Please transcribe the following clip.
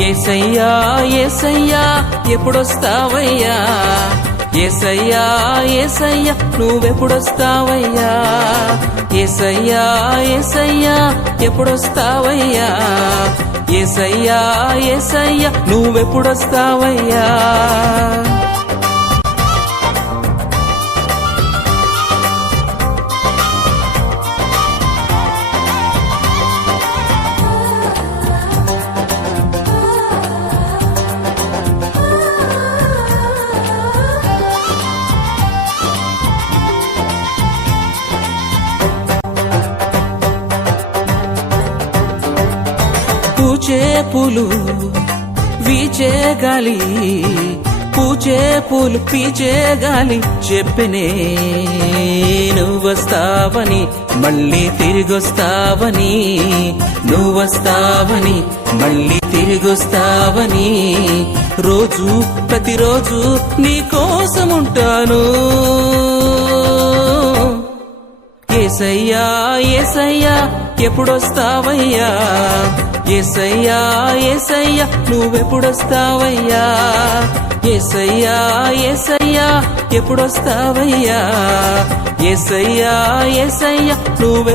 యేసయ్యా యేసయ్యా ఎప్పుడొస్తావయ్యా, యేసయ్యా యేసయ్యా నువ్వెప్పుడొస్తావయ్యా, యేసయ్యా యేసయ్యా ఎప్పుడొస్తావయ్యా, యేసయ్యా యేసయ్యా నువ్వెప్పుడొస్తావయ్యా. పూచే పూలు వీచే గాలి, పూచే పూలు పీచే గాలి చెప్పినే నువ్వొస్తావని, మళ్ళీ తిరిగొస్తావని, నువ్వొస్తావని మళ్ళీ తిరిగొస్తావని, రోజు ప్రతిరోజు నీ కోసముంటాను. యేసయ్యా యేసయ్యా ఎప్పుడొస్తావయ్యా, యేసయ్యా యేసయ్యా నువ్వెప్పుడొస్తావయ్యా, యేసయ్యా యేసయ్యా ఎప్పుడొస్తావయ్యా, యేసయ్యా యేసయ్యా నువ్వె